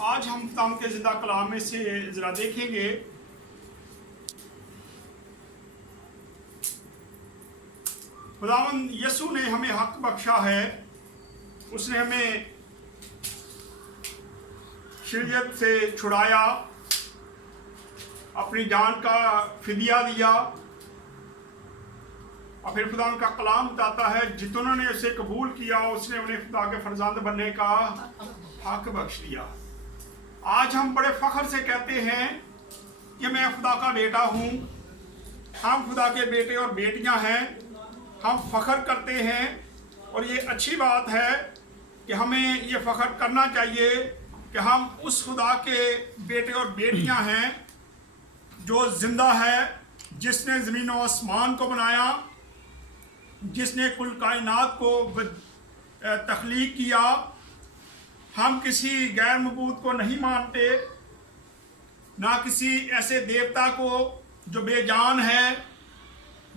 آج ہم خداوند کے زندہ کلام میں سے ذرا دیکھیں گے خداوند یسوع نے ہمیں حق بخشا ہے. اس نے ہمیں شریعت سے چھڑایا، اپنی جان کا فدیہ دیا، اور پھر خداوند کا کلام بتاتا ہے جتنوں نے اسے قبول کیا اس نے انہیں خدا کے فرزند بننے کا حق بخش دیا. آج ہم بڑے فخر سے کہتے ہیں کہ میں خدا کا بیٹا ہوں. ہم خدا کے بیٹے اور بیٹیاں ہیں. ہم فخر کرتے ہیں اور یہ اچھی بات ہے کہ ہمیں یہ فخر کرنا چاہیے کہ ہم اس خدا کے بیٹے اور بیٹیاں ہیں جو زندہ ہے، جس نے زمین و آسمان کو بنایا، جس نے کل کائنات کو تخلیق کیا. ہم کسی غیر معبود کو نہیں مانتے، نہ کسی ایسے دیوتا کو جو بے جان ہے،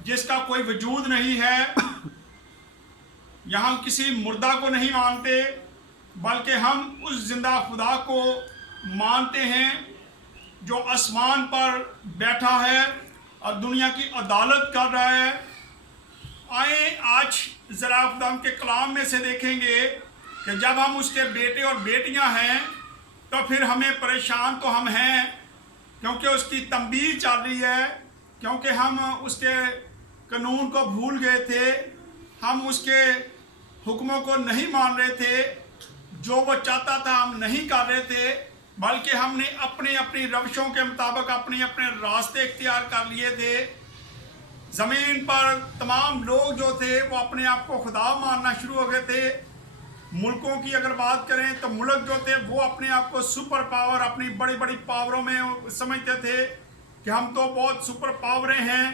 جس کا کوئی وجود نہیں ہے. یہاں کسی مردہ کو نہیں مانتے، بلکہ ہم اس زندہ خدا کو مانتے ہیں جو آسمان پر بیٹھا ہے اور دنیا کی عدالت کر رہا ہے. آئیں آج ذرا خدا کے کلام میں سے دیکھیں گے کہ جب ہم اس کے بیٹے اور بیٹیاں ہیں تو پھر ہمیں پریشان تو ہم ہیں، کیونکہ اس کی تنبیہ چل رہی ہے، کیونکہ ہم اس کے قانون کو بھول گئے تھے، ہم اس کے حکموں کو نہیں مان رہے تھے، جو وہ چاہتا تھا ہم نہیں کر رہے تھے، بلکہ ہم نے اپنی روشوں کے مطابق اپنے راستے اختیار کر لیے تھے. زمین پر تمام لوگ جو تھے وہ اپنے آپ کو خدا ماننا شروع ہو گئے تھے. ملکوں کی اگر بات کریں تو ملک جو تھے وہ اپنے آپ کو سپر پاور، اپنی بڑی بڑی پاوروں میں سمجھتے تھے کہ ہم تو بہت سپر پاوریں ہیں،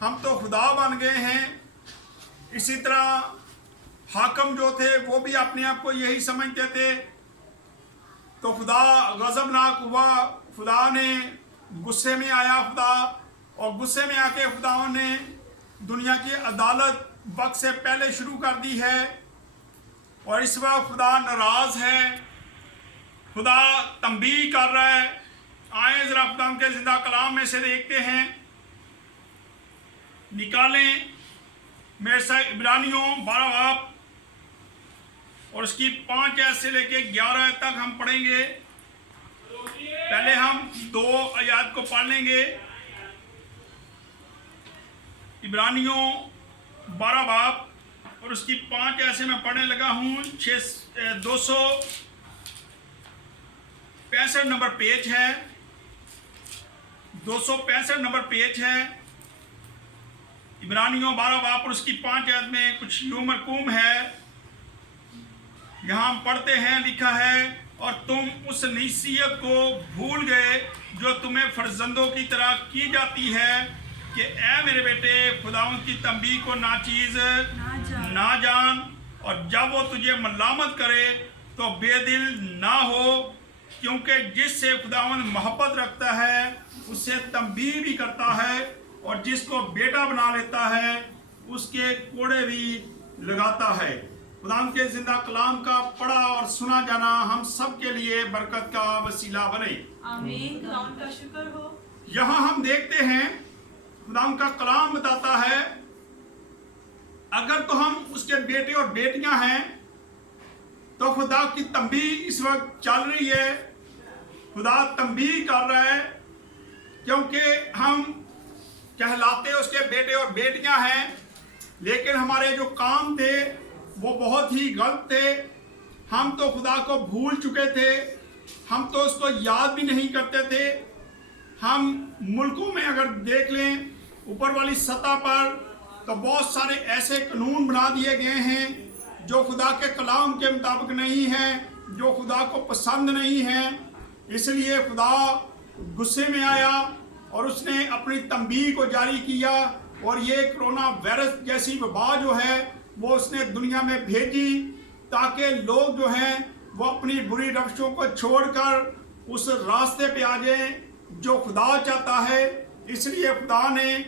ہم تو خدا بن گئے ہیں. اسی طرح حاکم جو تھے وہ بھی اپنے آپ کو یہی سمجھتے تھے. تو خدا غضبناک ہوا، خدا نے غصے میں آیا خدا، اور غصے میں آ کے خدا نے دنیا کی عدالت وقت سے پہلے شروع کر دی ہے. اور اس وقت خدا ناراض ہے، خدا تنبیہ کر رہا ہے. آئیں ذرا خدا کے زندہ کلام میں سے دیکھتے ہیں. نکالیں میرے ساتھ عبرانیوں 12 باب اور اس کی 5 آیت سے لے کے 11 آیت تک ہم پڑھیں گے. پہلے ہم 2 آیات کو پڑھ لیں گے. عبرانیوں 12 باب اور اس کی 5 آیت سے میں پڑھنے لگا ہوں. 265 نمبر پیج ہے، 265 نمبر پیج ہے. عبرانیوں 12 باب اور اس کی 5 آیت میں کچھ یوں مرقوم ہے. یہاں ہم پڑھتے ہیں، لکھا ہے، اور تم اس نصیحت کو بھول گئے جو تمہیں فرزندوں کی طرح کی جاتی ہے کہ اے میرے بیٹے خداوند کی تنبیہ کو ناچیز نہ جان، اور جب وہ تجھے ملامت کرے تو بے دل نہ ہو، کیونکہ جس سے خداوند محبت رکھتا ہے اس سے تنبیہ بھی کرتا ہے، اور جس کو بیٹا بنا لیتا ہے اس کے کوڑے بھی لگاتا ہے. خداوند کے زندہ کلام کا پڑھا اور سنا جانا ہم سب کے لیے برکت کا وسیلہ بنے. آمین. خداوند کا شکر ہو. یہاں ہم دیکھتے ہیں خداوند کا کلام بتاتا ہے اگر تو ہم اس کے بیٹے اور بیٹیاں ہیں تو خدا کی تنبیہ اس وقت چل رہی ہے. خدا تنبیہ کر رہا ہے، کیونکہ ہم کہلاتے اس کے بیٹے اور بیٹیاں ہیں، لیکن ہمارے جو کام تھے وہ بہت ہی غلط تھے. ہم تو خدا کو بھول چکے تھے، ہم تو اس کو یاد بھی نہیں کرتے تھے. ہم ملکوں میں اگر دیکھ لیں اوپر والی سطح پر تو بہت سارے ایسے قانون بنا دیے گئے ہیں جو خدا کے کلام کے مطابق نہیں ہیں، جو خدا کو پسند نہیں ہیں. اس لیے خدا غصے میں آیا اور اس نے اپنی تنبیہ کو جاری کیا، اور یہ کرونا وائرس جیسی وبا جو ہے وہ اس نے دنیا میں بھیجی تاکہ لوگ جو ہیں وہ اپنی بری روشوں کو چھوڑ کر اس راستے پہ آ جائیں جو خدا چاہتا ہے. اس لیے خدا نے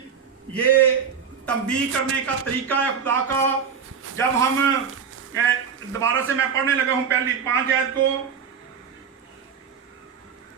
یہ تنبیہ کرنے کا طریقہ ہے خدا کا. جب ہم دوبارہ سے میں پڑھنے لگا ہوں پہلی 5 آیت کو،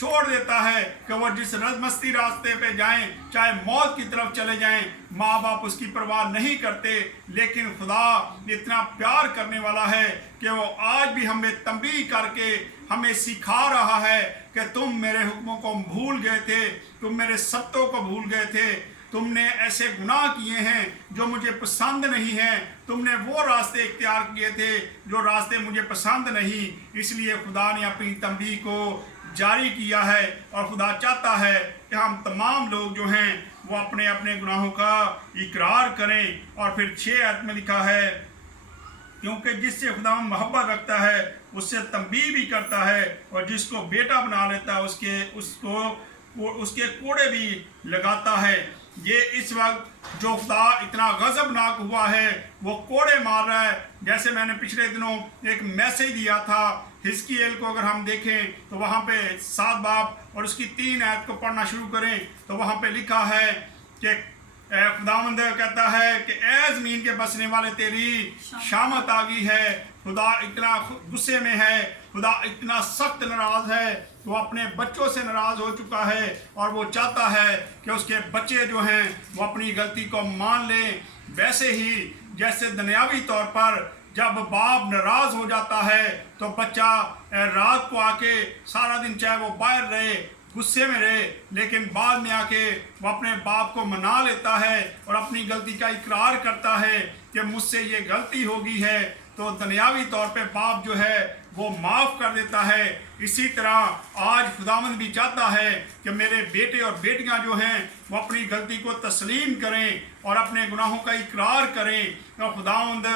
چھوڑ دیتا ہے کہ وہ جس رزمستی راستے پہ جائیں، چاہے موت کی طرف چلے جائیں، ماں باپ اس کی پرواہ نہیں کرتے، لیکن خدا اتنا پیار کرنے والا ہے کہ وہ آج بھی ہمیں تنبیہ کر کے ہمیں سکھا رہا ہے کہ تم میرے حکموں کو بھول گئے تھے، تم میرے سبتوں کو بھول گئے تھے، تم نے ایسے گناہ کیے ہیں جو مجھے پسند نہیں ہیں، تم نے وہ راستے اختیار کیے تھے جو راستے مجھے پسند نہیں۔ اس لیے خدا نے اپنی تنبیہ کو جاری کیا ہے، اور خدا چاہتا ہے کہ ہم تمام لوگ جو ہیں وہ اپنے اپنے گناہوں کا اقرار کریں۔ اور پھر 6 آیت میں لکھا ہے، کیونکہ جس سے خدا محبت رکھتا ہے اس سے تنبیہ بھی کرتا ہے، اور جس کو بیٹا بنا لیتا ہے اس کے کوڑے بھی لگاتا ہے۔ یہ اس وقت جو خدا اتنا غضبناک ہوا ہے وہ کوڑے مار رہا ہے۔ جیسے میں نے پچھلے دنوں ایک میسیج دیا تھا حزقیل کو، اگر ہم دیکھیں تو وہاں پہ 7 باب اور اس کی 3 آیت کو پڑھنا شروع کریں تو وہاں پہ لکھا ہے کہ خداوند کہتا ہے کہ اے زمین کے بسنے والے تیری شامت آ گئی ہے۔ خدا اتنا غصے میں ہے، خدا اتنا سخت ناراض ہے، وہ اپنے بچوں سے ناراض ہو چکا ہے، اور وہ چاہتا ہے کہ اس کے بچے جو ہیں وہ اپنی غلطی کو مان لیں۔ ویسے ہی جیسے دنیاوی طور پر جب باپ ناراض ہو جاتا ہے تو بچہ رات کو آ کے سارا دن چاہے وہ باہر رہے، غصے میں رہے، لیکن بعد میں آ کے وہ اپنے باپ کو منا لیتا ہے اور اپنی غلطی کا اقرار کرتا ہے کہ مجھ سے یہ غلطی ہو گئی ہے، تو دنیاوی طور پہ باپ جو ہے وہ معاف کر دیتا ہے۔ اسی طرح آج خداوند بھی چاہتا ہے کہ میرے بیٹے اور بیٹیاں جو ہیں وہ اپنی غلطی کو تسلیم کریں اور اپنے گناہوں کا اقرار کریں، اور خداوند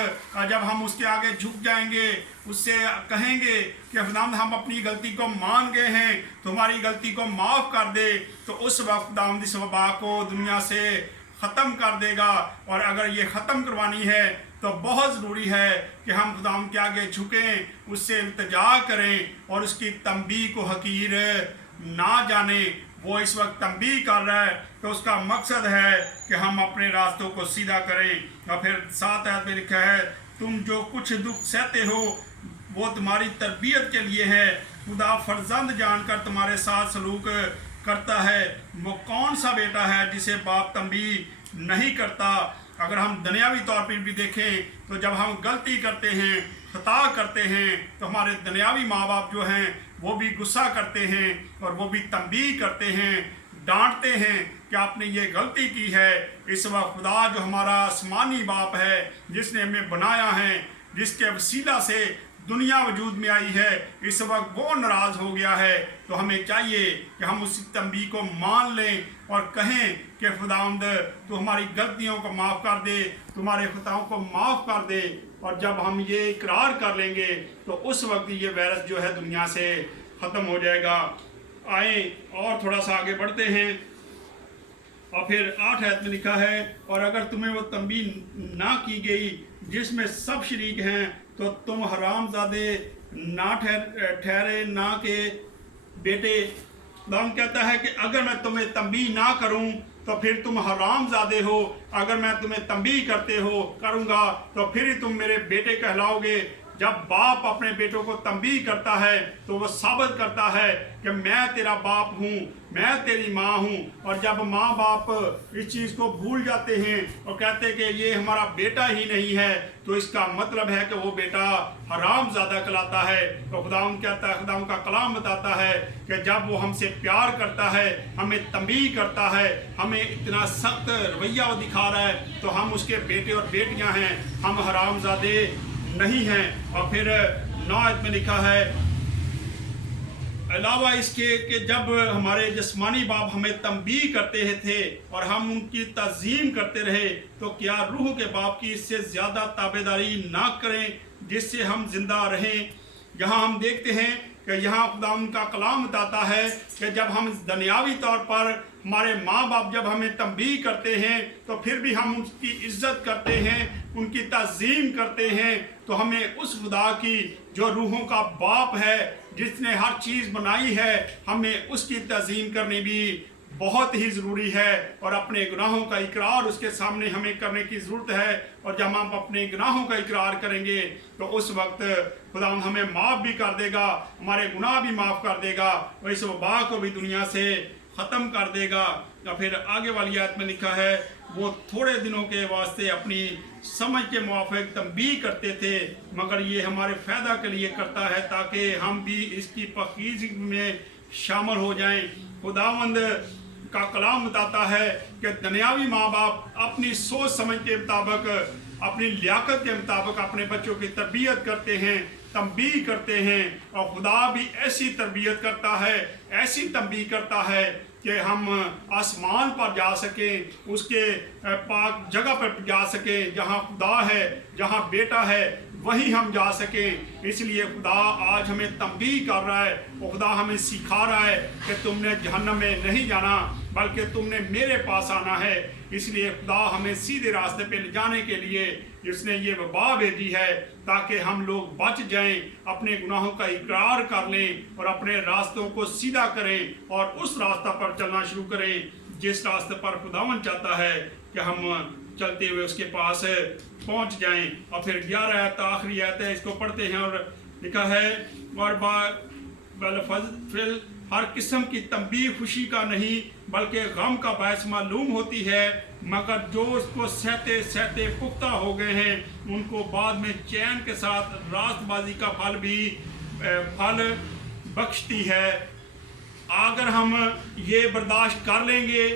جب ہم اس کے آگے جھک جائیں گے، اس سے کہیں گے کہ خداوند ہم اپنی غلطی کو مان گئے ہیں، تمہاری غلطی کو معاف کر دے، تو اس وقت خداوند اس وبا کو دنیا سے ختم کر دے گا۔ اور اگر یہ ختم کروانی ہے تو بہت ضروری ہے کہ ہم خداوند کے آگے جھکیں، اس سے التجا کریں اور اس کی تنبیہ کو حقیر نہ جانیں۔ وہ اس وقت تنبیہ کر رہا ہے تو اس کا مقصد ہے کہ ہم اپنے راستوں کو سیدھا کریں۔ اور پھر 7 آیت میں لکھا ہے، تم جو کچھ دکھ سہتے ہو وہ تمہاری تربیت کے لیے ہے، خدا فرزند جان کر تمہارے ساتھ سلوک کرتا ہے۔ وہ کون سا بیٹا ہے جسے باپ تنبیہ نہیں کرتا؟ اگر ہم دنیاوی طور پر بھی دیکھیں تو جب ہم غلطی کرتے ہیں، خطا کرتے ہیں، تو ہمارے دنیاوی ماں باپ جو ہیں وہ بھی غصہ کرتے ہیں اور وہ بھی تنبیہ کرتے ہیں، ڈانٹتے ہیں کہ آپ نے یہ غلطی کی ہے۔ اس وقت خدا جو ہمارا آسمانی باپ ہے، جس نے ہمیں بنایا ہے، جس کے وسیلہ سے دنیا وجود میں آئی ہے، اس وقت وہ ناراض ہو گیا ہے، تو ہمیں چاہیے کہ ہم اس تنبیہ کو مان لیں اور کہیں کہ خداوند تو ہماری غلطیوں کو معاف کر دے، تمہارے خطاؤں کو معاف کر دے۔ اور جب ہم یہ اقرار کر لیں گے تو اس وقت یہ وائرس جو ہے دنیا سے ختم ہو جائے گا۔ آئیں اور تھوڑا سا آگے بڑھتے ہیں، اور پھر 8 آیت میں لکھا ہے، اور اگر تمہیں وہ تنبیہ نہ کی گئی جس میں سب شریک ہیں تو تم حرام زادے نہ ٹھہرے نہ کہ بیٹے۔ خداوند کہتا ہے کہ اگر میں تمہیں تنبیہ نہ کروں تو پھر تم حرام زادے ہو، اگر میں تمہیں تنبیہ کروں گا تو پھر ہی تم میرے بیٹے کہلاؤ گے۔ جب باپ اپنے بیٹوں کو تنبیہ کرتا ہے تو وہ ثابت کرتا ہے کہ میں تیرا باپ ہوں، میں تیری ماں ہوں۔ اور جب ماں باپ اس چیز کو بھول جاتے ہیں اور کہتے کہ یہ ہمارا بیٹا ہی نہیں ہے، تو اس کا مطلب ہے کہ وہ بیٹا حرام زادہ کہلاتا ہے۔ تو خداوند کہتا ہے، خداوند کا کلام بتاتا ہے کہ جب وہ ہم سے پیار کرتا ہے، ہمیں تنبیہ کرتا ہے، ہمیں اتنا سخت رویہ وہ دکھا رہا ہے، تو ہم اس کے بیٹے اور بیٹیاں ہیں، ہم حرام زادے نہیں ہیں۔ اور پھر 9 آیت میں لکھا ہے، علاوہ اس کے کہ جب ہمارے جسمانی باپ ہمیں تنبیہ کرتے تھے اور ہم ان کی تعظیم کرتے رہے، تو کیا روح کے باپ کی اس سے زیادہ تابعداری نہ کریں جس سے ہم زندہ رہیں۔ یہاں ہم دیکھتے ہیں کہ یہاں خداوند کا کلام بتاتا ہے کہ جب ہم دنیاوی طور پر ہمارے ماں باپ جب ہمیں تنبیہ کرتے ہیں تو پھر بھی ہم ان کی عزت کرتے ہیں، ان کی تعظیم کرتے ہیں، تو ہمیں اس خدا کی جو روحوں کا باپ ہے، جس نے ہر چیز بنائی ہے، ہمیں اس کی تعظیم کرنی بھی بہت ہی ضروری ہے، اور اپنے گناہوں کا اقرار اس کے سامنے ہمیں کرنے کی ضرورت ہے، اور جب ہم اپنے گناہوں کا اقرار کریں گے تو اس وقت خدا ہمیں معاف بھی کر دے گا، ہمارے گناہ بھی معاف کر دے گا، اور اس وبا کو بھی دنیا سے ختم کر دے گا۔ یا پھر آگے والی آیت میں لکھا ہے وہ تھوڑے دنوں کے واسطے اپنی سمجھ کے موافق تنبیہ کرتے تھے، مگر یہ ہمارے فائدہ کے لیے کرتا ہے تاکہ ہم بھی اس کی پاکیزگی میں شامل ہو جائیں۔ خداوند کا کلام بتاتا ہے کہ دنیاوی ماں باپ اپنی سوچ سمجھ کے مطابق، اپنی لیاقت کے مطابق اپنے بچوں کی تربیت کرتے ہیں، تنبیہ کرتے ہیں، اور خدا بھی ایسی تربیت کرتا ہے، ایسی تنبیہ کرتا ہے کہ ہم آسمان پر جا سکیں، اس کے پاک جگہ پر جا سکیں، جہاں خدا ہے، جہاں بیٹا ہے وہیں ہم جا سکیں۔ اس لیے خدا آج ہمیں تنبیہ کر رہا ہے، اور خدا ہمیں سکھا رہا ہے کہ تم نے جہنم میں نہیں جانا بلکہ تم نے میرے پاس آنا ہے۔ اس لیے خدا ہمیں سیدھے راستے پہ لے جانے کے لیے اس نے یہ وبا بھیجی ہے تاکہ ہم لوگ بچ جائیں، اپنے گناہوں کا اقرار کر لیں اور اپنے راستوں کو سیدھا کریں اور اس راستہ پر چلنا شروع کریں جس راستے پر خداوند چاہتا ہے کہ ہم چلتے ہوئے اس کے پاس پہنچ جائیں۔ اور پھر 11 آیت آخری آیت ہے، اس کو پڑھتے ہیں، اور لکھا ہے اور ہر قسم کی تنبیہ خوشی کا نہیں بلکہ غم کا باعث معلوم ہوتی ہے، مگر جو اس کو سہتے سہتے پختہ ہو گئے ہیں ان کو بعد میں چین کے ساتھ راست بازی کا پھل بھی پھل بخشتی ہے۔ اگر ہم یہ برداشت کر لیں گے،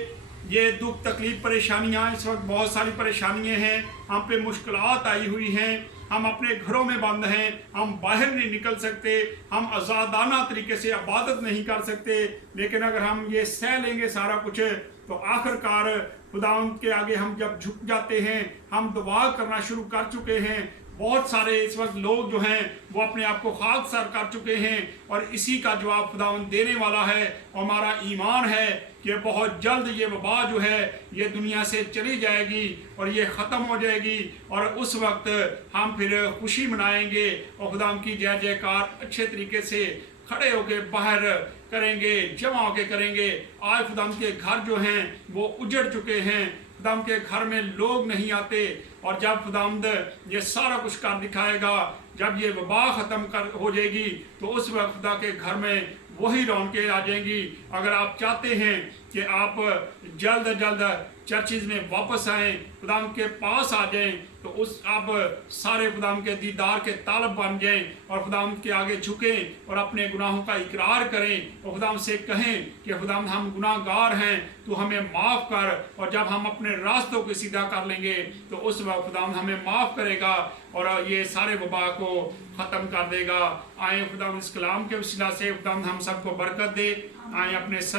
یہ دکھ تکلیف پریشانیاں، اس وقت بہت ساری پریشانیاں ہیں، ہم پہ مشکلات آئی ہوئی ہیں، ہم اپنے گھروں میں بند ہیں، ہم باہر نہیں نکل سکتے، ہم آزادانہ طریقے سے عبادت نہیں کر سکتے، لیکن اگر ہم یہ سہ لیں گے سارا کچھ تو آخر کار خداوند کے آگے ہم جب جھک جاتے ہیں، ہم دعا کرنا شروع کر چکے ہیں۔ بہت سارے اس وقت لوگ جو ہیں وہ اپنے آپ کو خاک سر کر چکے ہیں، اور اسی کا جواب خداوند دینے والا ہے، اور ہمارا ایمان ہے کہ بہت جلد یہ وبا جو ہے یہ دنیا سے چلی جائے گی اور یہ ختم ہو جائے گی، اور اس وقت ہم پھر خوشی منائیں گے اور خداوند کی جے جے کار اچھے طریقے سے کھڑے ہو کے باہر کریں گے، جمع ہو کے کریں گے۔ آج خداوند کے گھر جو ہیں وہ اجڑ چکے ہیں، خداوند کے گھر میں لوگ نہیں آتے، اور جب خداوند یہ سارا کچھ کر دکھائے گا، جب یہ وبا ختم ہو جائے گی تو اس وقت خدا کے گھر میں وہی رونقیں آ جائیں گی۔ اگر آپ چاہتے ہیں کہ آپ جلد از جلد چرچز میں واپس آئیں، خداوند کے پاس آ جائیں، تو آپ سارے خداوند کے دیدار کے طالب بن جائیں اور خداوند کے آگے جھکیں اور اپنے گناہوں کا اقرار کریں اور خداوند سے کہیں کہ خداوند ہم گناہ گار ہیں، تو ہمیں معاف کر۔ اور جب ہم اپنے راستوں کو سیدھا کر لیں گے تو اس وقت خداوند ہمیں معاف کرے گا اور یہ سارے وبا کو ختم کر دے گا۔ آئیں خداوند اس کلام کے وسیلہ سے خداوند ہم سب کو برکت دے۔ آئیں اپنے